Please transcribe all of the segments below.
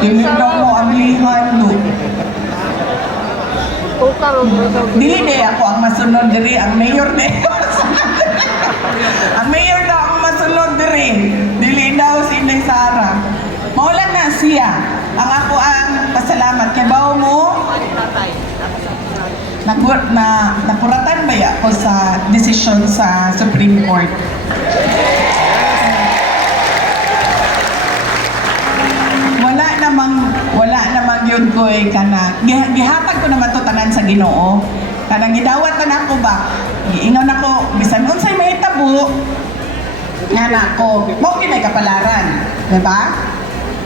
Tinignan mo ang lihan do. Dili de ako ang masunod diri, ang mayor de. Ang mayor daw ang masunod diri. Dili daw si Inday Sara. Maulan na siya. Ang ako ang pasalamat kay bawo mo. Nakuratan ba ya ko sa desisyon sa Supreme Court? Wala namang yun ko kana. Gihatag ko naman to tanan sa Ginoo. Kanang gidawat na ako ba? Giingon ako, bisan unsay mahitabo nga nako. Mao kinay kapalaran, di ba?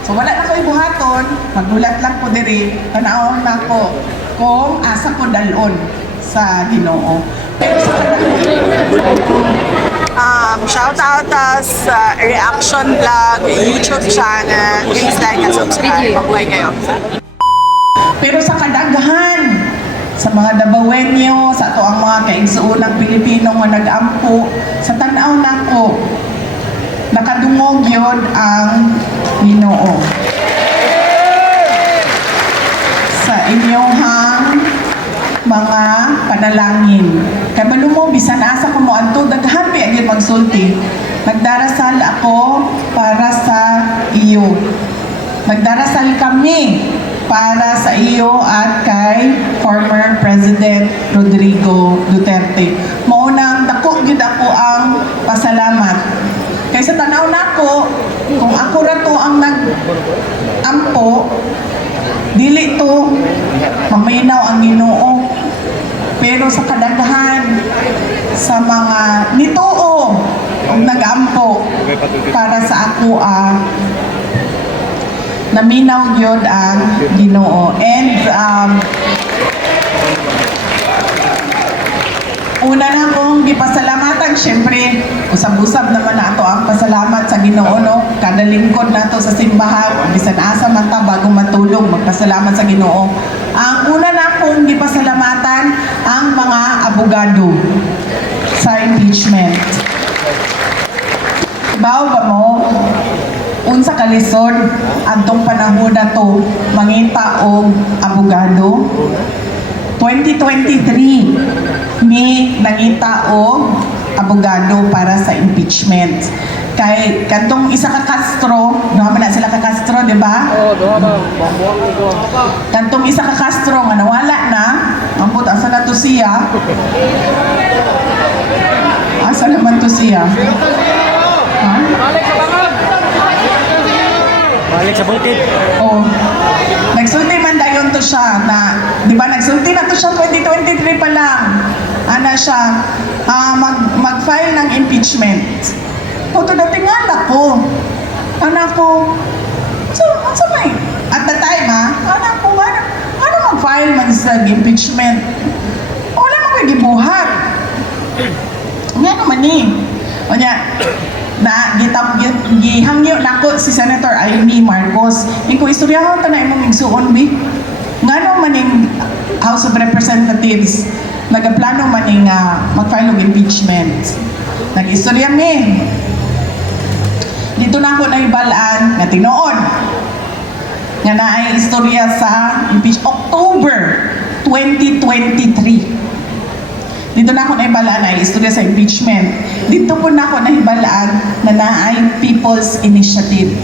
So wala na ko ibuhaton, magulat lang ko diri, tanaw na ko kung asa ko dalon sa Ginoo. Pero sa shout out sa Reaction Vlog YouTube channel. Please like and subscribe. Mabuhay kayo. Pero sa kadaghan, sa mga Dabawenyo, sa ato ang mga kaigsuunang Pilipino nga nag-ampo, sa tanaw nako, nakadungog yun ang Ginoo. Sa inyong mga panalangin. Kaya mo, bisan asa ko mo anto, daghan pa agad magsulti. Nagdarasal ako para sa iyo. Nagdarasal kami para sa iyo at kay former President Rodrigo Duterte. Maunang dako gid ako ang pasalamat. Kay sa tanaw nako, kung ako ra to ang nag-ampo, dili to maminaw ang Ginoo. Pero sa kadaghan sa mga nituo ang nag-ampo para sa ako naminaw gyud ang Ginoo. And una na akong gipasalamatan, syempre usab-usab naman na ato ang pasalamat sa Ginoo, no? Kada lingkod nato sa simbahan, bisan asa man ta bago matulog magpasalamat sa Ginoo. Ang una na akong gipasalamatan ang mga abogado sa impeachment. Bawo ba mo unsa kalisod adtong panahon na to mangita og abogado? 2023 may nangita og abogado para sa impeachment. Kay kantong isa ka Castro, naman na sila ka Castro, di ba? Oo, kantong isa ka Castro nga nawala na, ambot asa na to siya? Asa naman to siya? Ha? Balik sa bukid. Oh. Nagsulti man dayon to siya na, di ba nagsulti na to siya 2023 pa lang. Ana siya, mag-file ng impeachment. O to dating anak ko. Anak ko, so may, at the time anak ko, ano mag-file man sa impeachment? Wala mo kayo gibuhat. Nga naman O niya, na gihangyo nako si Senator Amy Marcos. Kung istoryahon ta na imong igsuon bi. Ngano man ning House of Representatives nagaplano man ning mag-file og impeachment. Nag-istorya mi. Dito na ako naibalaan nga tinuod nga naay istorya sa October 2023. Dito na ako naibalaan na istorya sa impeachment. Dito po na ako naibalaan na naay People's Initiative.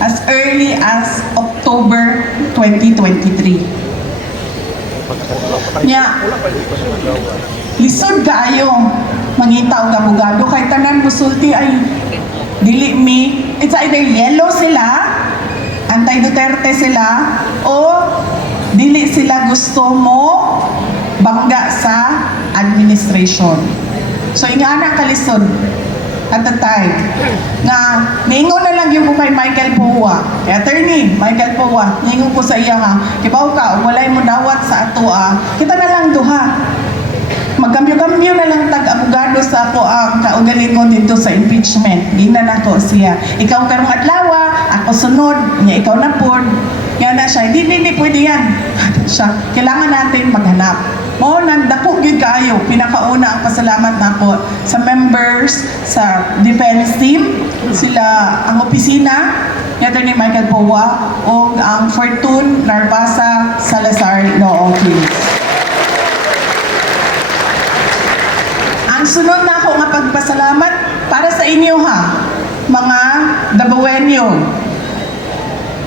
As early as October 2023. Lisod kaayo mangita og abogado kay tanan musulti ay dili mi. It's either yellow sila, anti-Duterte sila, o dili sila gusto mo bangga sa administration. So ingana kalisod at the time na ningon na lang yung kay Michael Powa, kay attorney Michael Powa, ningon ko sa iya kibaw ka walay mo dawat sa ato kita na lang duha magkambyo-kambyo na lang tag-abogado sa ako ang kaugalingon dito sa impeachment. Gina na ko siya. Ikaw karong adlaw, ako ako sunod, niya ikaw na po. Kaya na siya, hindi pwede yan. Siya, kailangan natin maghanap. Oo, nagdako gyud kayo. Pinakauna ang pasalamat nako sa members sa defense team, sila ang opisina, ni Michael Powa, o ang Fortune Narvasa Salazar Law Office. Ang sunod na ako nga pagpasalamat para sa inyo ha, mga Dabawenyo.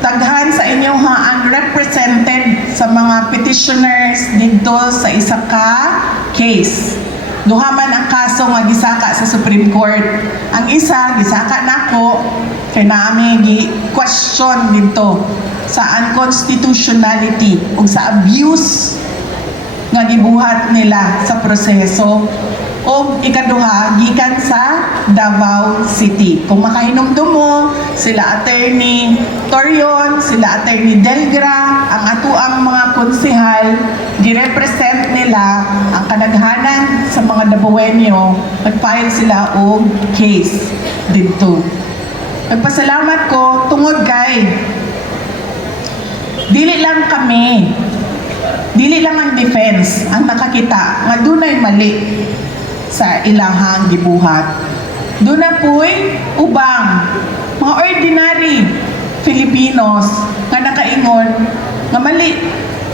Taghan sa inyo ha ang represented sa mga petitioners dito sa isa ka case. Duha man ang kaso nga gisaka sa Supreme Court. Ang isa gisaka nako kay naami gi-question dito sa unconstitutionality ug sa abuse nga gibuhat nila sa proseso. O ikaduha, gikan sa Davao City. Kung makahinumdum mo, sila Attorney Torion, sila Attorney Delgra, ang atuang mga konsehal, girepresent nila ang kadaghanan sa mga Dabawenyo, nag-file sila og case dito. Nagpasalamat ko tungod kay dili lang kami, dili lang ang defense ang nakakita nga dunay mali sa ilahang gibuhat. Doon na po'y ubang, mga ordinary Filipinos nga nakaingon nga mali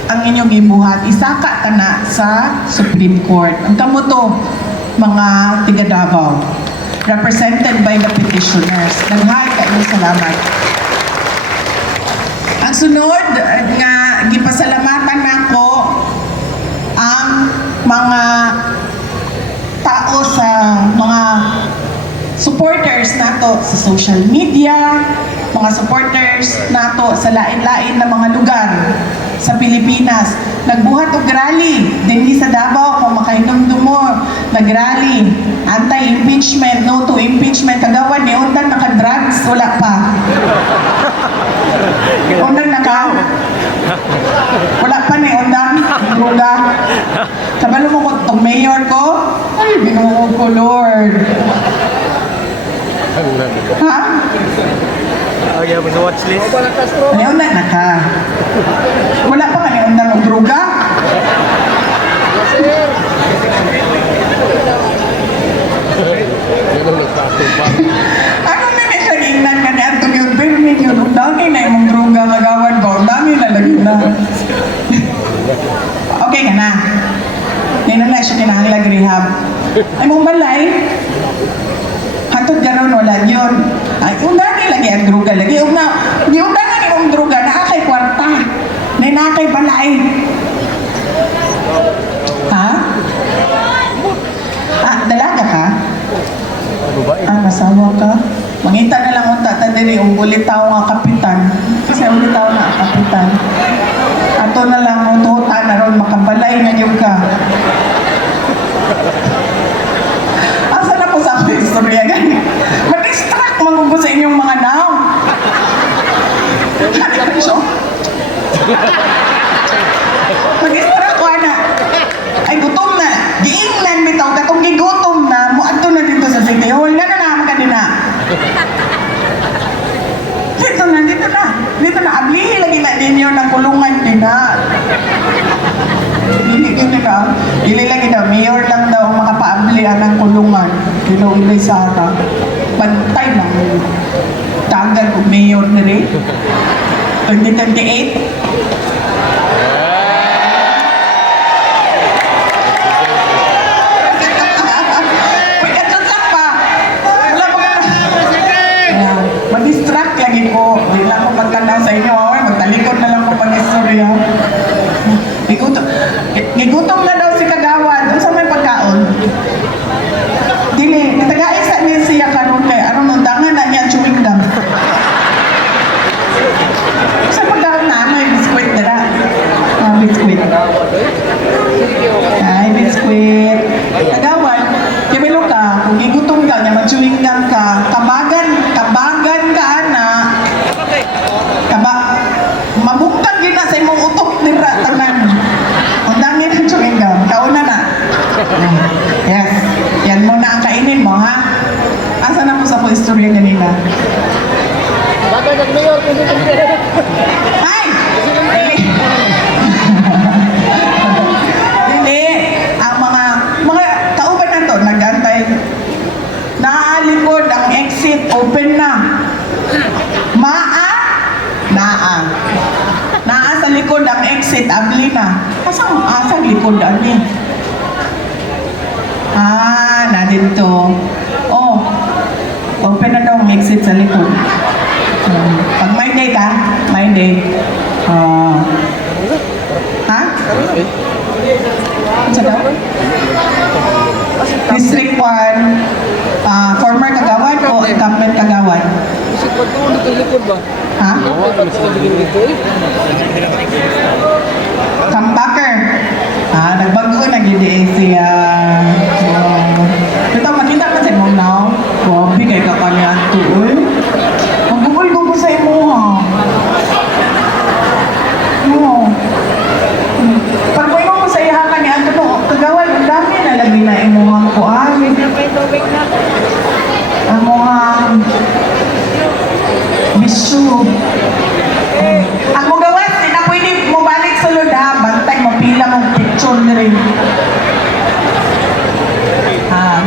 ang inyong gibuhat. Isaka ka na sa Supreme Court. Ang kamuto, mga tiga Davao, represented by the petitioners. Naghay kayo salamat. Ang sunod nga gipasalamatan nako ang mga tao sa mga supporters nato sa social media, mga supporters nato sa lain-lain na mga lugar sa Pilipinas. Nagbuhat og rally dinhi sa Davao, kung makahinumdum mo, nagrally anti-impeachment, no to impeachment. Kagawan ni undan naka-drugs, wala pa. Undan naka wala pa ni undan droga. Kabalo mo ko itong mayor ko, ay binuo ko Lord. Ha? Okay, sa watchlist. Ano na ka? Wala pa ka ni undan og droga? Ano na ni siya gingnan ka ni Antong yun, permit yun, ang dami na yung droga nagawan ko, ang dami na lagi na. Okay ka na. Ngayon na siya kinahanglag rehab. Ay mong balay, hatod gano'n wala yun. Ay, undan lagi ang droga lagi. Undan lagi ang droga, naakay kwarta. Naakay balay. Ha? Ah, dalaga ka? Ah, nasawa ka? Mangita na lang unta ta diri og ulitaw nga kapitan. Kasi ulitaw na kapitan. Ato na lang ututan na ron makabalay na gyud ka. Asa na po sa akong istorya gani? Mag-distract man ko sa inyong mga naw. So, mag-distract ko ana. Ay gutom na. Giingnan bitaw katong gigutom na mo adto na dito sa City Hall. Nga na naman kanina. Dito na. Ablihi lagi na ninyo ng kulungan din na. Dili lagi daw. Mayor lang daw makapaablihan ng kulungan. Ilay Sara. Bantay lang. Tagal kong mayor na rin. 2028. Mag-distract lagi ko. Hindi lang ako magtanda sa inyo. Magtalikod na lang ko pag-istorya. Gigutom na daw si Kagawad. Ano sa may pagkaon? Dili. Natagaisa niya siya karon kay aron undangan na niya chewing gum. Sa pagkaon na ano yung biskwit na biskwit. Ay, biskwit. Kagawad, kibilo ka, kung gigutom ka, niya mag-chewing gum ka, kabagan ka na. Mabukag yun na sa imong utok nira tanan. Ang dami ng chewing gum. Kauna na. Yes. Yan muna ang kainin mo, ha? Asa na po sa po istorya kanina? Ay! Dili. Ang mga kauban na to, nagantay. Naalikod ang exit, open na. Naa. Naa sa likod ang exit, abli na. Asang likod ani? Na dito. Oh, open na daw ang exit sa likod. Pag may day ka, may day. Ha? Ano daw? District 1, former kagawad o incumbent kagawad? Isip ko ito, dito likod ba? Ha? Dito eh. Comebacker. Nagbago na gidi siya. Ito, makita ka sa mo now. Grabe kay kakanyan to, eh. Magugol-gugo sa imo, ha? Oo. Pag mo mo sa iya ka ni Anto, kagawad, ang dami na lagi na imo ang kuan. Ang mga bisu. Ang mo gawas, di na pwede mo balik sulod ha. Bantay mo pila mong picture na rin.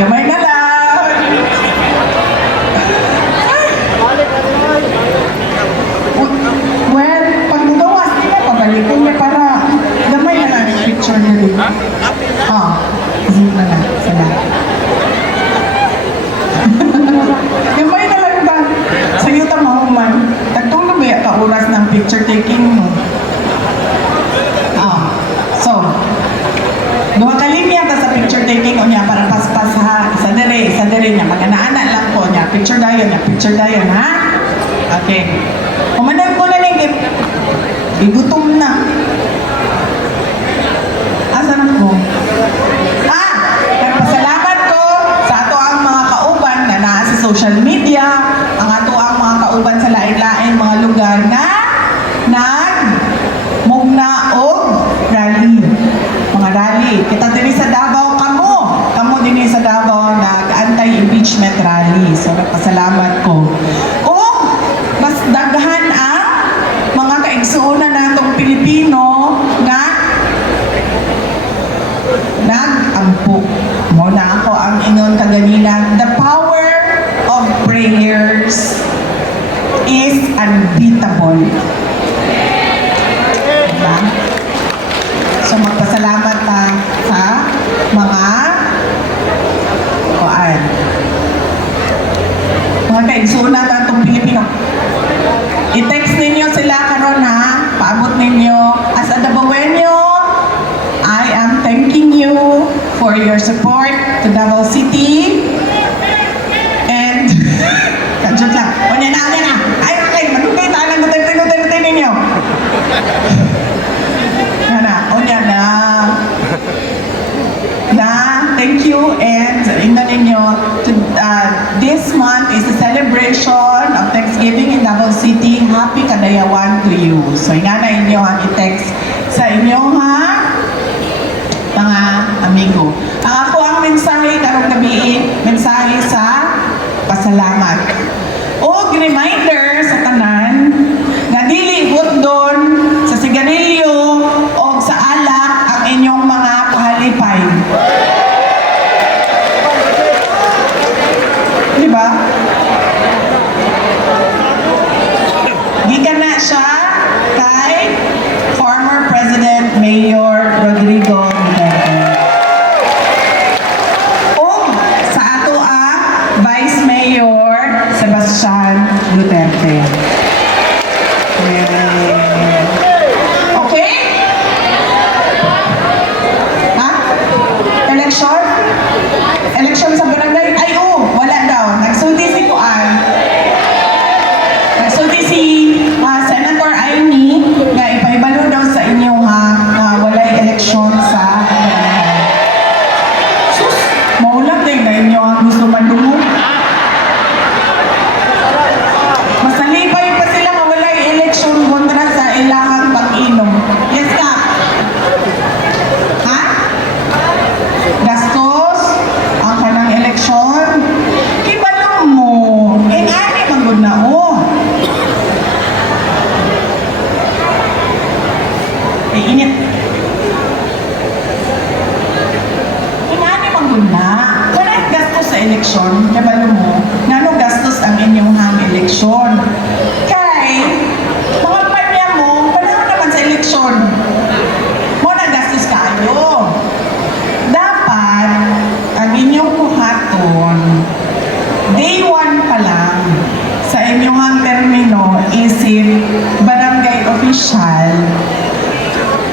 Gamay na lang. Well, pag mo gawas, di na pabalikon niya para gamay na lang yung picture na rin. Zoom na lang. Salamat. Gamay na lang ba? Sa iyo tamahuman. Tagtulong ba ka oras ng picture taking mo? So, duha ka linya ta sa picture taking o niya para paspas ha. Isa dire niya. Mag-ana-ana lang po niya. Picture dayon ha? Okay. Umanag ko na ning igutom na. Asan ako? Nagpasalamat ko sa ato ang mga kauban na naa sa social media, ang ato ang mga kauban sa lain-lain mga lugar na nagmugna og rally. Mga rally. Kita din sa Davao, kamo din sa Davao nag-anti-impeachment rally. So nagpasalamat ko. Kung mas daghan ang mga kaigsuunan natong Pilipino na nag-ampo. Muna ako ang ingon kaganina, the power of prayers is unbeatable. Diba? So magpasalamat ta sa mga kaigsuunan natong Pilipino. I-text ninyo sila karon ha, paabot ninyo. As a Davaoenyo, I am thanking you for your support to Davao City. And, kadjot lang. O niya na. Ay, okay, manugay tayo ng gutay ninyo. Yan na, o niya na. Thank you and inga ninyo. This month is a celebration of Thanksgiving in Davao City. Happy Kadayawan to you. So, inga na inyo ang i-text sa inyo ha. Mga amigo. Ang ako ang mensahe karong gabi, mensahe sa pasalamat. O reminder sa tanan nga dili hutdon sa sigarilyo o sa alak ang inyong mga kahalipay. Di ba? Gikan na siya kay former President Mayor Rodrigo Duterte. O sa ato ang Vice Mayor Sebastian Duterte. Okay? Ha? Election? Election sa barangay? Ay, wala daw. Nagsulti si Kuan. Nagsulti si Senator Aimee nga ipaibalo daw sa inyo ha na walay eleksyon sa barangay. Sus! Maulat din na inyo ang gusto madungo. Masalipay eleksyon. Kay, mga panya mo, panahon naman sa eleksyon, mo nagastos kayo. Dapat, ang inyong buhaton, day 1 pa lang, sa inyong termino, isip barangay official,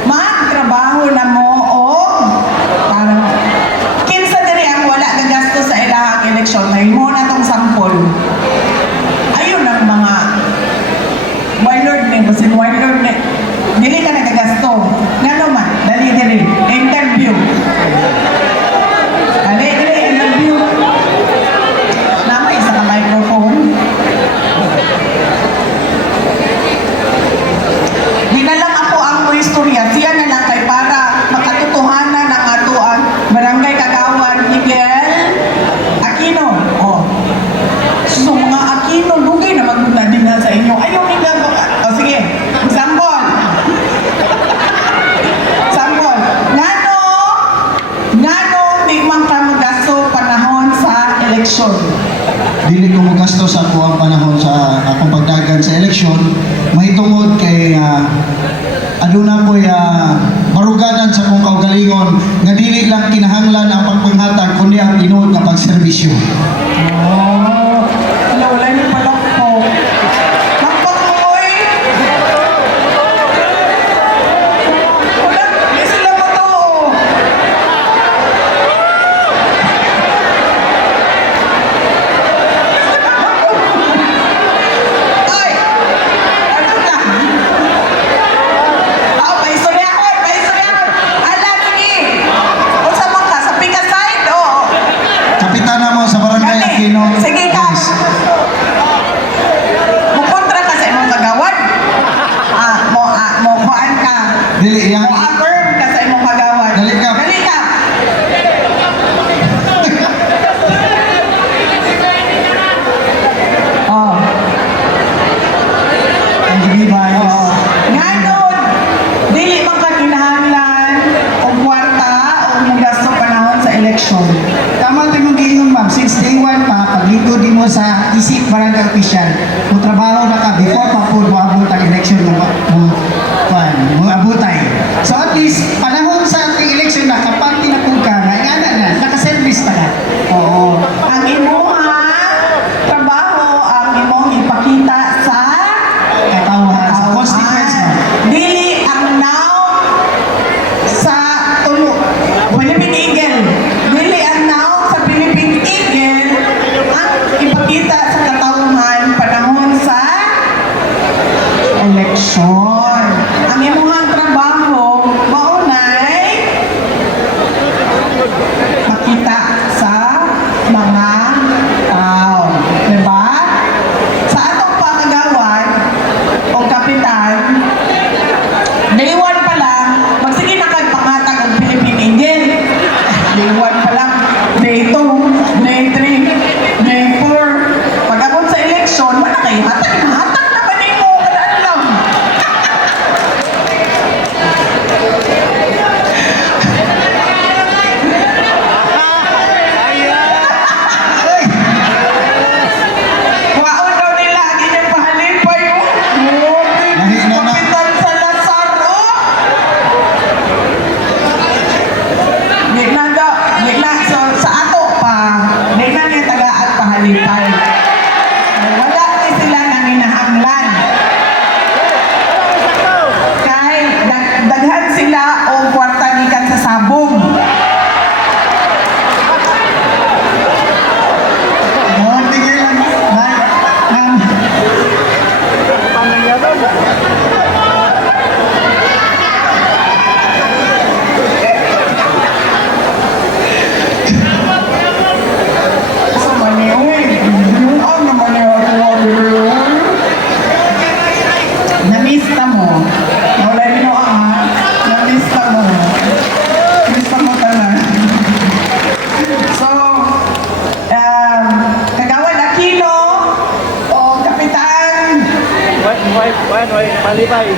magtrabaho na mo o parang kinsa diri ang wala na gasto sa ilahang eleksyon. Ngayon mo na tong sampol. Ayun ang mga warlord ni, basin warlord ni. Dili ka nagagasto. Nga naman, dali diri. Interview. Dali diri, interview. Nama isa ka microphone. Di na lang ako ang istorya. Siya na lang kay para makatotohanan ng ato ang barangay Kagawan, Miguel Aquino. Oh. So mga Aquino, lugay na magmula din na sa inyo. Ayaw nila ba? O sige, example. Example. Ngano, di man ka magasto panahon sa eleksyon. Dili ko magastos ako ang panahon sa akong pagdagan sa eleksyon. Mahitungod kay aduna po maruganan sa akong kaugalingon nga dili lang kinahanglan ang pagpanghatag kundi ang tinuod nga pagserbisyo. Oh, wala niyo pala po. Magpakoy! Wala, may sila pa to. Ay! Ano na? Paistoryahan! Ala, sige! Unsa man ka? Sa Pika side o? Kapitana mo sa barangay Gani. Aquino. Sige ka. Yes. Mukontra ka sa imong kagawad. Mo kuan ka. Dili Mo yan. affirm ka sa imong kagawad. Dali ka. Dali ka. Oh. Ang gibay. Oo. Ngayon, dili man ka kinahanglan og kwarta o mugasto panahon sa eleksyon. Tama ito yung giingon, ma'am. Since day 1 pa, paglito di mo sa isip barangay official, kung trabaho na ka before pa po moabot ang election mo abutay. So at least, panahon sa ating election na kapag tinapog ka, naingana na, nakaservice na ka. Oo. Ang imuha trabaho ang imong ipakita sa Katawhan, sa constituents mo. Dili ang now sa tulo. Philippine Eagle. Dili ang now sa Philippine Eagle ang ipakita sa katauhan panahon sa eleksyon. Ang imuhang trabaho maunay makita sa mga tao. Diba? Sa atong pangagawan o kapitan, day 1 pa lang, magsige na kag pangatag ang Philippine Eagle. Day 1 pa lang, day 2, day 3, day 4. Pag abot sa eleksyon, wala kayo hatag naman mo. Ano lang. Waon daw nila, ganyan pahalin pa yun. Lahi na na. Kapitan sa Lazaro. Di na daw, di na, so, sa ato pa, di na niya tagaan pahalipay. Wala ni sila naninahanglan. Kay, daghan sila o kwarta gikan sa sabong. Oh, tigil lang. Ma'am, Sa mani, uy, yung ano mani, namista mo. Wala rin mo namista mo. Namista mo tanan. So, Kagawan Aquino o Kapitan Palibay.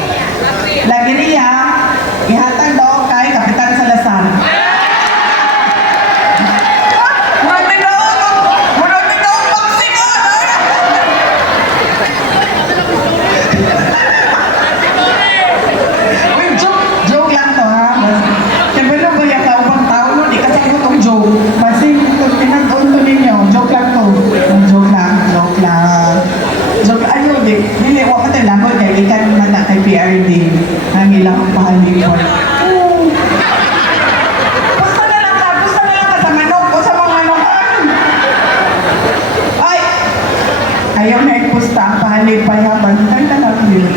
Lagiria, ihatag daw kay Kapitan Salazar. Murag na daw, vaccine. pusta ang pahalip payaban. Kaya lang yun.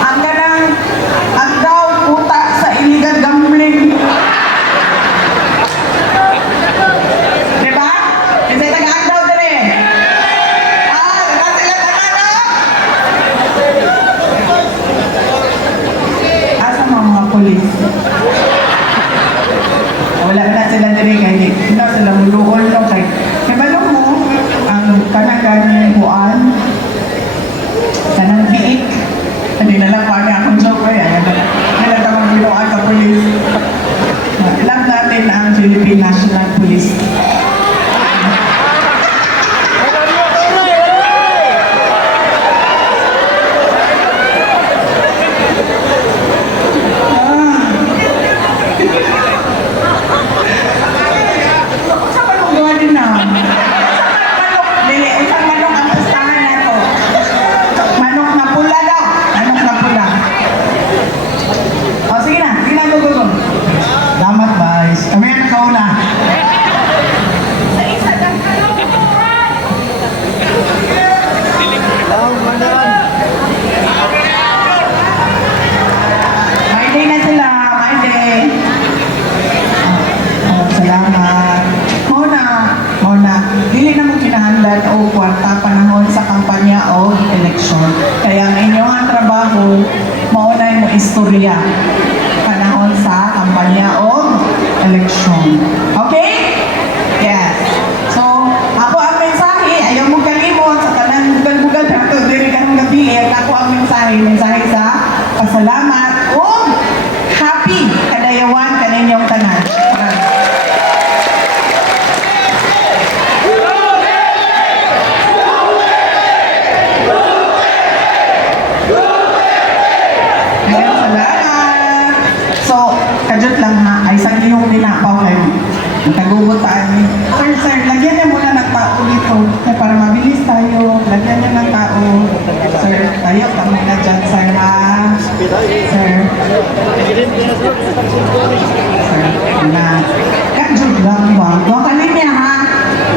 Ang ganang agdaw puta sa illegal gambling. Diba? Kasi taga-agdaw din eh. Diba sila taga-agdaw? Asa mga polis? Wala na sila din kay hindi na sila muluol no kay balong mo ang kanang buwan kanang biik hindi na lang pag akong joke ay nila tamang binuan sa police. Ilang natin ang Philippine National Police. Sa manong gawa din na. Isang manok ang pustahan na to. Manok na pula daw. Manok na pula. O sige na, go. Salamat, guys. Kami ang kauna. Sa isa lang May day na sila, may day. Salamat. Muna, dili na mo kinahanglan o kwarta panahon sa kampanya o eleksyon. Kaya ang inyong trabaho, maunay mo istorya panahon sa kampanya o eleksyon. Okay? Yes. So, ako ang mensahe, ayaw mo kalimot sa tanang bugal-bugal na ito, dili ka ng gabi, ako ang mensahe sa pasalamat o happy kadayawan kaninyong tanan. Ngayon, salamat. So, kajot lang ha, ay sa iyong dinapaw kayo. Nagtagugot tayo. Sir, lagyan niya muna ng tao dito. Kaya para mabilis tayo, lagyan niya ng tao. Sir, tayo ka muna dyan, sir ha. Sir. Sir, na. Kajot lang ba? Huwag ka niya ha.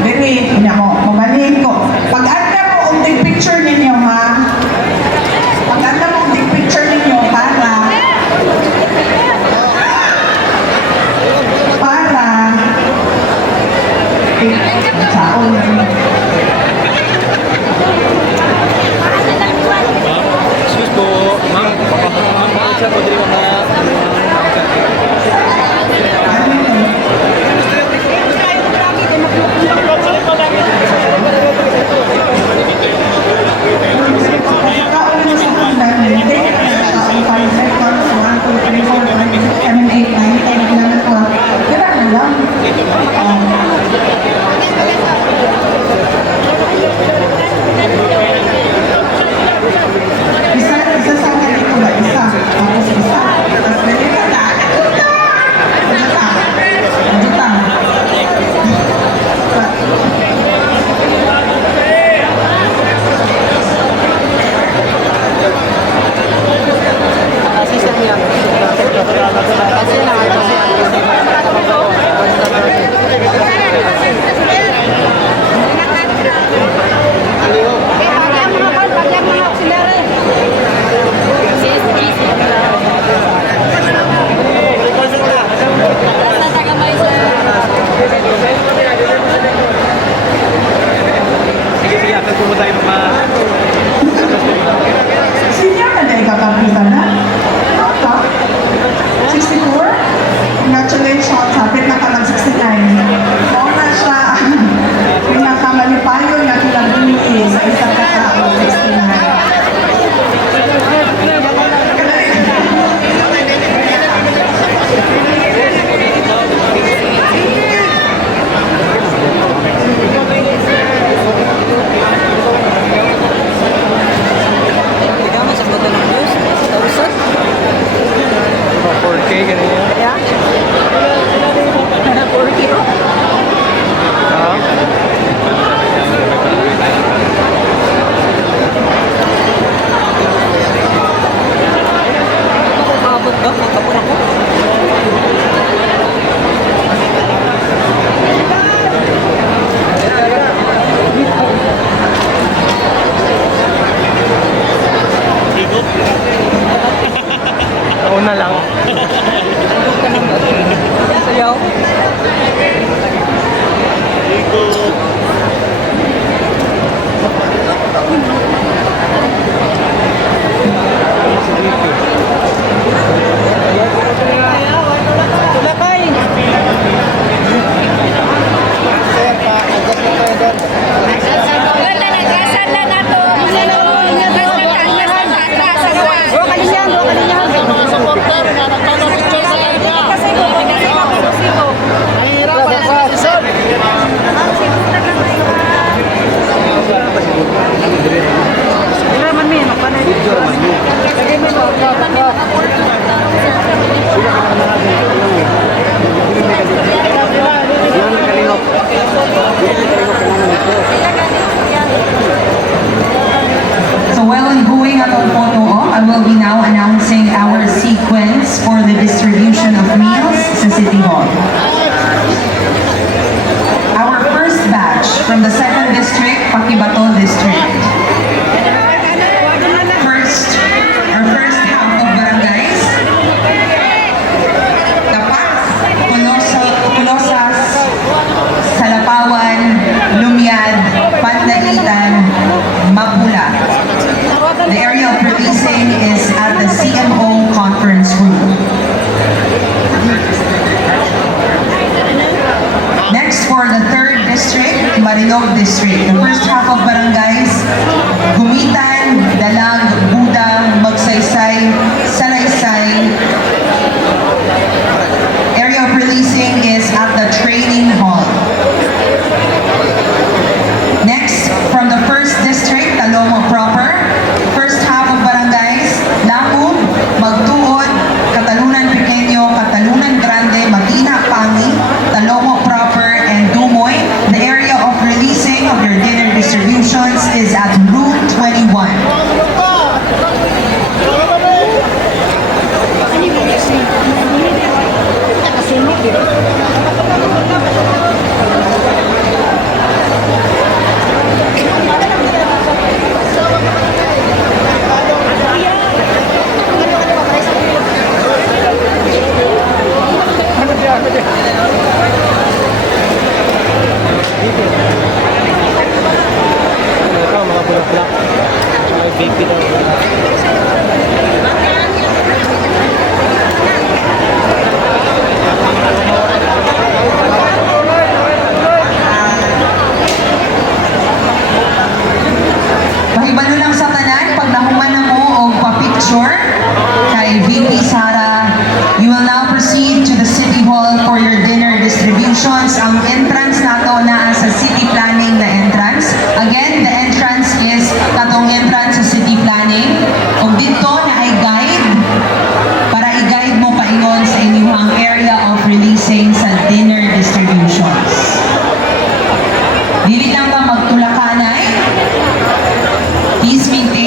Diri, niya mo, mabalhin ko. Pag-anda mo, unting picture ninyo ha. Pag-anda mo, unting picture ninyo para saon. Excuse po, ma'am. Ma'am, siya po din mga... Kaon mo sa hanggang hindi. Ang 5 seconds, 1, 2, 3, 4, 5, 6, 7, 8, 9, 10, 11, 12. Kaya na lang. Isa sa akin ito ba? Isa. Tapos isa. So while ongoing atong photo op, I will be now announcing our sequence for the distribution of meals sa City Hall. Our first batch from the 2nd District, Paquibato District. Our first half of barangays. Tapat, Colosas, Salapawan, Lumiad, Panlaitan, Mapula. The area of releasing is at the CMO conference room. Next for the 3rd District, Marilog District. The first half of barangays, Gumitan, Dalag, Buda, Magsaysay, Salaysay. Area of releasing is at the training hall. Next, from the 1st District, Talomo proper. First half of barangays, Lapub, Magtuon, Katalunan Pequeño, Katalunan Grande, Matina Pangi, Talomo proper, and Dumoy. The area of releasing of your dinner distributions is at Route 21. Ito, mga bulaklak. Mga baby daw. Mahibalo lang sa tanan, pag nahuman na mo o pa-picture kay VP Sara, you will now proceed to the City Hall for your dinner distributions. Ang entrance nato na sa City Planning na entrance. Again, the entrance is katong entrance sa City Planning. O dito na ay guide para i-guide mo paingon sa inyong area of releasing sa dinner distributions. Dili lang ka magtulakanay. Please maintain